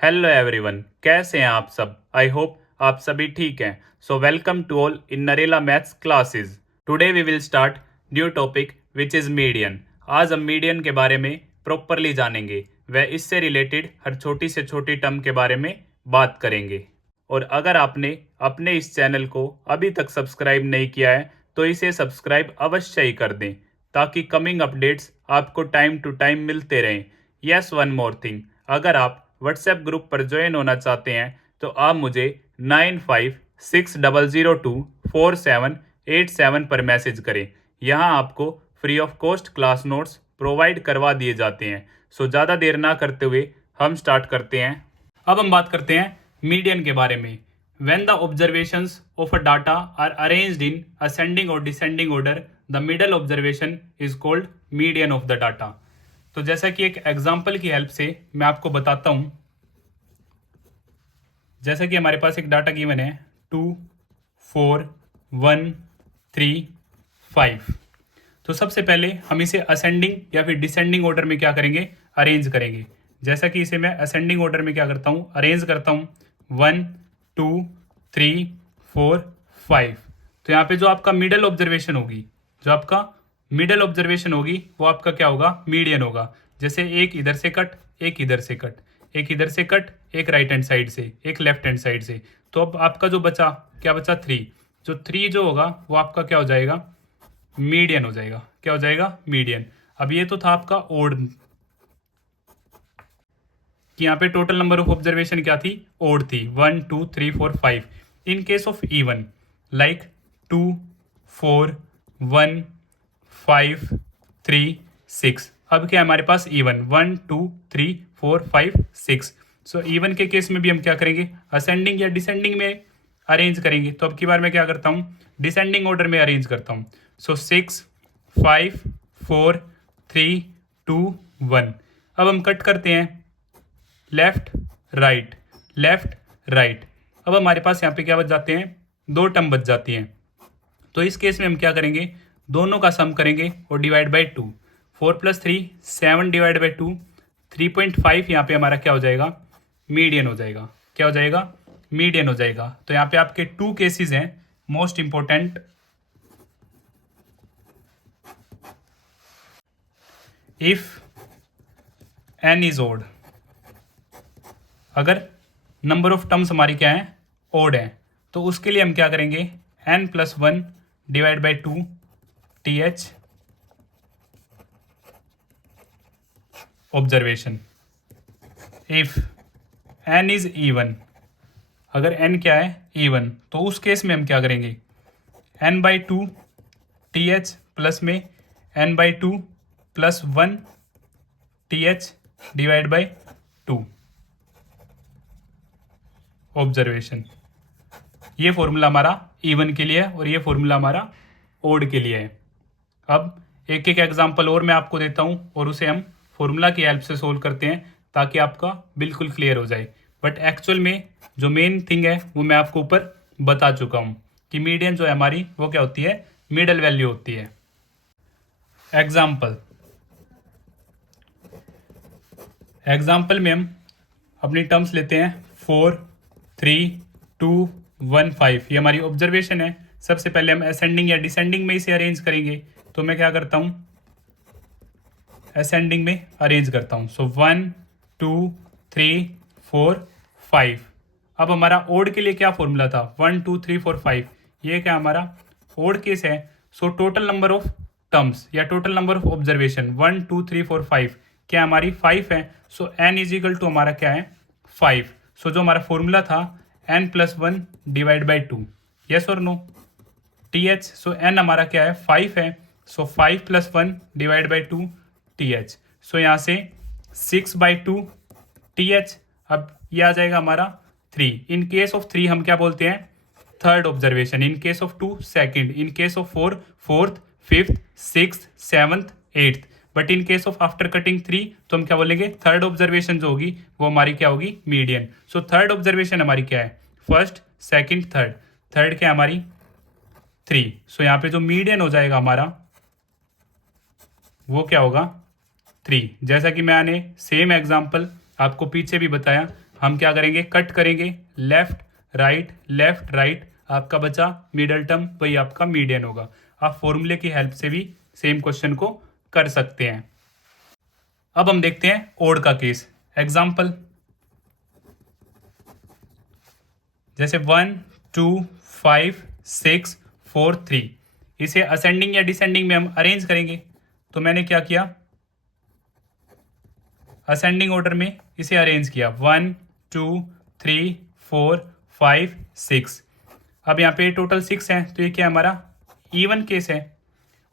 Hello everyone, कैसे हैं आप सब। आई होप आप सभी ठीक हैं। So welcome to all in Narela maths classes. Today we will start new topic which is median. आज हम मीडियन के बारे में प्रॉपरली जानेंगे व इससे रिलेटेड हर छोटी से छोटी टर्म के बारे में बात करेंगे। और अगर आपने अपने इस चैनल को अभी तक सब्सक्राइब नहीं किया है तो इसे सब्सक्राइब अवश्य ही कर दें ताकि कमिंग अपडेट्स आपको टाइम टू टाइम मिलते रहें। यस, वन मोर थिंग, अगर आप व्हाट्सएप ग्रुप पर ज्वाइन होना चाहते हैं तो आप मुझे 9560024787 पर मैसेज करें। यहाँ आपको free of cost class notes provide करवा दिए जाते हैं। सो ज़्यादा देर ना करते हुए हम स्टार्ट करते हैं। अब हम बात करते हैं मीडियन के बारे में। When the observations of a data are arranged in ascending or descending order, the middle observation is called median of the data. तो जैसा कि एक एग्जाम्पल की हेल्प से मैं आपको बताता हूं। जैसा कि हमारे पास एक डाटा गिवन है 2, 4, 1, 3, 5। तो सबसे पहले हम इसे असेंडिंग या फिर डिसेंडिंग ऑर्डर में क्या करेंगे, अरेंज करेंगे। जैसा कि इसे मैं असेंडिंग ऑर्डर में क्या करता हूँ, अरेंज करता हूँ 1, 2, 3, 4, 5। तो यहाँ पे जो आपका मिडल ऑब्जर्वेशन होगी, वो आपका क्या होगा, मीडियन होगा। जैसे एक इधर से कट, एक इधर से कट, एक इधर से कट, एक राइट हैंड साइड से, एक लेफ्ट हैंड साइड से। तो अब आपका जो बचा, क्या बचा, 3। जो 3 जो होगा वो आपका क्या हो जाएगा, मीडियन हो जाएगा। क्या हो जाएगा, मीडियन। अब ये तो था आपका ओड, कि यहाँ पे टोटल नंबर ऑफ ऑब्जर्वेशन क्या थी, ओड थी, 1, 2, 3, 4, 5। In case of even like 2, 4, 1, 5, 3, 6। अब क्या है हमारे पास, इवन 1, 2, 3, 4, 5, 6। सो इवन के केस में भी हम क्या करेंगे, असेंडिंग या डिसेंडिंग में अरेंज करेंगे। तो अब की बार मैं क्या करता हूँ, डिसेंडिंग ऑर्डर में अरेंज करता हूँ। सो 6, 5, 4, 3, 2, 1। अब हम कट करते हैं, लेफ्ट राइट, लेफ्ट राइट। अब हमारे पास यहाँ पे क्या बच जाते हैं, 2 टर्म बच जाती हैं। तो इस केस में हम क्या करेंगे, दोनों का सम करेंगे और डिवाइड बाई 2। 4 + 3 7 divide by 2 3.5। यहाँ पे हमारा क्या हो जाएगा, मीडियन हो जाएगा। क्या हो जाएगा, मीडियन हो जाएगा। तो यहाँ पे आपके 2 केसेस हैं most important. If n is odd, अगर नंबर ऑफ टर्म्स हमारी क्या है, ओड है, तो उसके लिए हम क्या करेंगे, n+1 divide by 2 th observation. If n is even, अगर n क्या है, इवन, तो उस केस में हम क्या करेंगे, n/2 th प्लस में n/2 + 1 th divide by 2 observation. ये फॉर्मूला हमारा इवन के लिए है और ये फॉर्मूला हमारा ओड के लिए है। अब एक एक एग्जांपल और मैं आपको देता हूँ और उसे हम फॉर्मूला की हेल्प से सोल्व करते हैं ताकि आपका बिल्कुल क्लियर हो जाए। बट एक्चुअल में जो मेन थिंग है वो मैं आपको ऊपर बता चुका हूँ कि मीडियन जो है हमारी वो क्या होती है, मिडल वैल्यू होती है। एग्जाम्पल में हम अपनी टर्म्स लेते हैं 4, 3, 2, 1, 5। ये हमारी ऑब्जर्वेशन है। सबसे पहले हम असेंडिंग या डिसेंडिंग में इसे अरेंज करेंगे। तो मैं क्या करता हूँ, असेंडिंग में अरेंज करता हूँ। सो 1, 2, 3, 4, 5। अब हमारा ओड के लिए क्या फॉर्मूला था, 1, 2, 3, 4, 5। ये क्या हमारा ओड केस है। So total number of terms या टोटल नंबर ऑफ ऑब्जर्वेशन 1, 2, 3, 4, 5 क्या हमारी 5 है। सो n इज इक्वल टू हमारा क्या है, 5। सो जो हमारा फॉर्मूला था n+1 डिवाइड बाई 2, यस और नो, th। सो n हमारा क्या है, 5 है। सो 5 + 1 डिवाइड बाई 2 th। सो यहाँ से 6/2 th। अब ये आ जाएगा हमारा 3। इन केस ऑफ 3 हम क्या बोलते हैं, third observation. In case of 2 second, in case of 4 fourth, 5th, 6th, 7th, 8th। But in case of after cutting 3 तो हम क्या बोलेंगे, थर्ड ऑब्जर्वेशन जो होगी वो हमारी क्या होगी, मीडियन। सो थर्ड ऑब्जर्वेशन हमारी क्या है, फर्स्ट, सेकंड, थर्ड। थर्ड क्या है हमारी 3। सो यहाँ पे जो मीडियन हो जाएगा हमारा वो क्या होगा, 3। जैसा कि मैंने सेम एग्जाम्पल आपको पीछे भी बताया हम क्या करेंगे, कट करेंगे, लेफ्ट राइट, आपका बचा मिडल टर्म, वही आपका मीडियन होगा। आप फॉर्मूले की हेल्प से भी सेम क्वेश्चन को कर सकते हैं। अब हम देखते हैं ओड का केस। एग्जाम्पल जैसे 1 2 5 6 4 3, इसे असेंडिंग या डिसेंडिंग में हम अरेंज करेंगे। तो मैंने क्या किया, असेंडिंग ऑर्डर में इसे अरेंज किया, 1 2 3 4 5 6। अब यहाँ पे टोटल 6 है, तो ये क्या हमारा इवन केस है,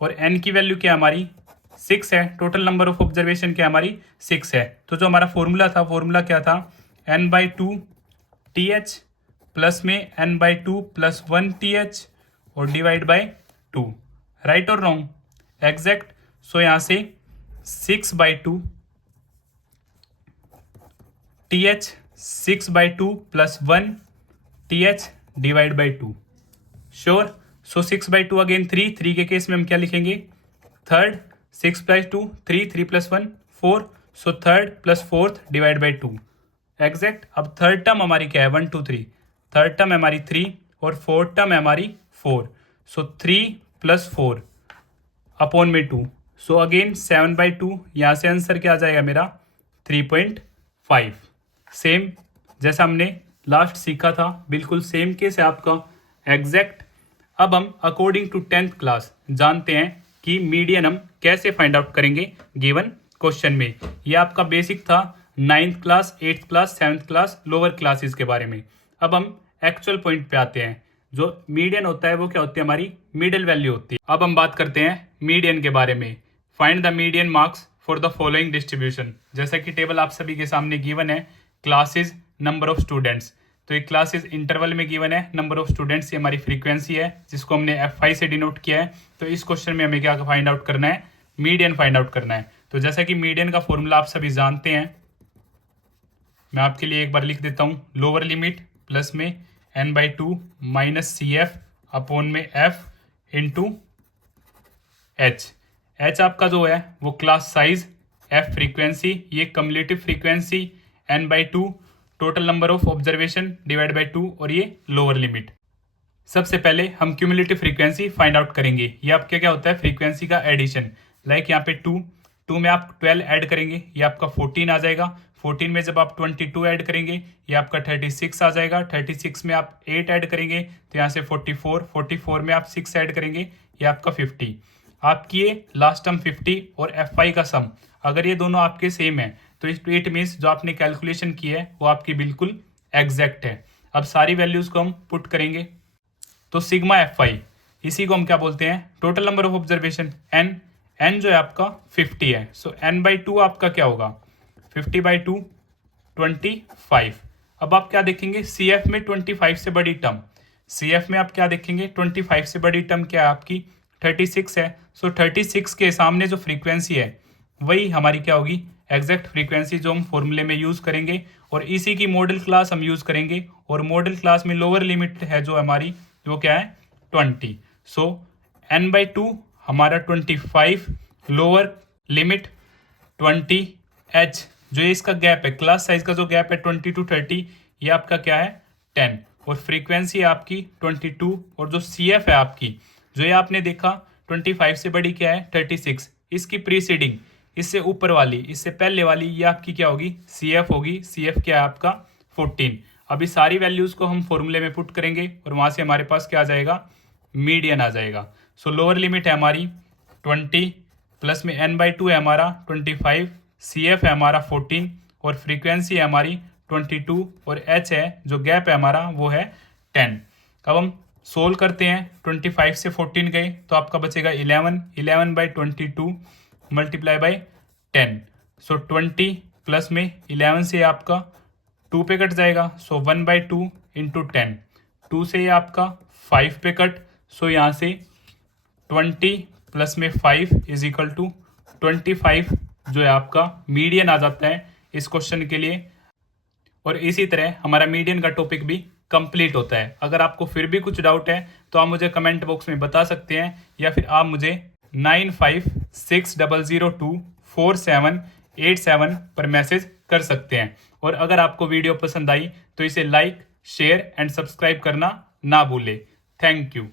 और एन की वैल्यू क्या हमारी 6 है, टोटल नंबर ऑफ ऑब्जर्वेशन क्या हमारी 6 है। तो जो हमारा फॉर्मूला था, फॉर्मूला क्या था, n/2 TH प्लस में n/2 + 1 TH और डिवाइड बाय 2। राइट और रॉन्ग, एग्जैक्ट। सो यहाँ से 6/2 TH 6/2 + 1 TH divide by 2। Sure. So 6/2 again 3 के केस में हम क्या लिखेंगे, third, 6/2 3 + 1 4, so third plus fourth divide by 2। Exact. अब थर्ड टर्म हमारी क्या है, 1 2 3, थर्ड टर्म है हमारी 3 और फोर्थ टर्म है हमारी 4, सो 3 + 4 अपॉन में 2, सो अगेन 7/2। यहाँ से आंसर क्या आ जाएगा मेरा 3.5। सेम जैसा हमने लास्ट सीखा था, बिल्कुल सेम केस है आपका, एग्जैक्ट। अब हम अकॉर्डिंग टू 10th क्लास जानते हैं कि मीडियन हम कैसे फाइंड आउट करेंगे गिवन क्वेश्चन में। ये आपका बेसिक था 9th class, 8th class, 7th class, lower classes के बारे में। अब हम एक्चुअल पॉइंट पे आते हैं। जो मीडियन होता है वो क्या होती है, हमारी मिडिल वैल्यू होती है। अब हम बात करते हैं मीडियन के बारे में। Find the median marks for the following distribution. जैसा कि टेबल आप सभी के सामने गिवन है, क्लासेस, नंबर ऑफ स्टूडेंट्स। तो एक क्लासेस इंटरवल में गिवन है, नंबर ऑफ स्टूडेंट्स ये हमारी फ्रीक्वेंसी है जिसको हमने F5 से डिनोट किया है। तो इस क्वेश्चन में हमें क्या फाइंड आउट करना है, मीडियन फाइंड आउट करना है। तो जैसा कि मीडियन का फॉर्मूला आप सभी जानते हैं, मैं आपके लिए एक बार लिख देता हूँ, लोअर लिमिट प्लस में n/2 - CF अपॉन में F इंटू H। H आपका जो है वो क्लास साइज, F फ्रीक्वेंसी, ये cumulative frequency, n/2 total number of observation divide by 2, और ये लोअर लिमिट। सबसे पहले हम क्यूमुलेटिव फ्रीक्वेंसी फाइंड आउट करेंगे। ये आपका क्या होता है, फ्रीक्वेंसी का एडिशन। लाइक यहाँ पे 2 में आप 12 ऐड करेंगे, ये आपका 14 आ जाएगा। 14 में जब आप 22 ऐड करेंगे, ये आपका 36 आ जाएगा। 36 में आप 8 ऐड करेंगे तो यहाँ से 44। 44 में आप 6 ऐड करेंगे, ये आपका 50। आपकी ये लास्ट टर्म 50 और F5 का सम, अगर ये दोनों आपके सेम है तो इट मीन्स जो आपने कैलकुलेशन की है वो आपकी बिल्कुल एग्जैक्ट है। अब सारी वैल्यूज को हम पुट करेंगे, तो सिग्मा F5, इसी को हम क्या बोलते हैं, total number of observation, n जो है आपका 50 है। सो n/2 आपका क्या होगा, 50/2 25। अब आप क्या देखेंगे, CF में 25 से बड़ी टर्म, CF में आप क्या देखेंगे, 25 से बड़ी टर्म क्या है आपकी 36 है। सो 36 के सामने जो फ्रीक्वेंसी है वही हमारी क्या होगी, एग्जैक्ट फ्रीक्वेंसी जो हम फॉर्मूले में यूज करेंगे, और इसी की मॉडल क्लास हम यूज करेंगे। और मॉडल क्लास में लोअर लिमिट है जो हमारी, वो क्या है 20। सो n/2 हमारा 25, लोअर लिमिट 20, h जो ये इसका गैप है, क्लास साइज का जो गैप है 20 to 30, ये आपका क्या है 10, और फ्रीक्वेंसी है आपकी 22, और जो CF है आपकी, जो ये आपने देखा 25 से बड़ी क्या है 36, इसकी प्रीसीडिंग, इससे ऊपर वाली, इससे पहले वाली, ये आपकी क्या होगी, CF होगी। CF क्या है आपका 14। अभी सारी वैल्यूज को हम फॉर्मूले में पुट करेंगे और वहां से हमारे पास क्या आ जाएगा, मीडियन आ जाएगा। सो लोअर लिमिट है हमारी 20, प्लस में n/2 है हमारा 25, CF है हमारा 14, और फ्रीक्वेंसी है हमारी 22, और h है जो गैप है हमारा वो है 10। अब हम सोल्व करते हैं, 25 से 14 गए तो आपका बचेगा 11/22 मल्टीप्लाई बाई 10। सो 20 प्लस में 11 से आपका 2 पे कट जाएगा, सो 1/2 इंटू 10, 2 से ये आपका 5 पे कट, सो यहाँ से 20 प्लस में 5 इज इक्वल टू 25 जो है आपका मीडियन आ जाता है इस क्वेश्चन के लिए। और इसी तरह हमारा मीडियन का टॉपिक भी कंप्लीट होता है। अगर आपको फिर भी कुछ डाउट है तो आप मुझे कमेंट बॉक्स में बता सकते हैं, या फिर आप मुझे 9560024787 पर मैसेज कर सकते हैं। और अगर आपको वीडियो पसंद आई तो इसे लाइक, शेयर एंड सब्सक्राइब करना ना भूलें। Thank you.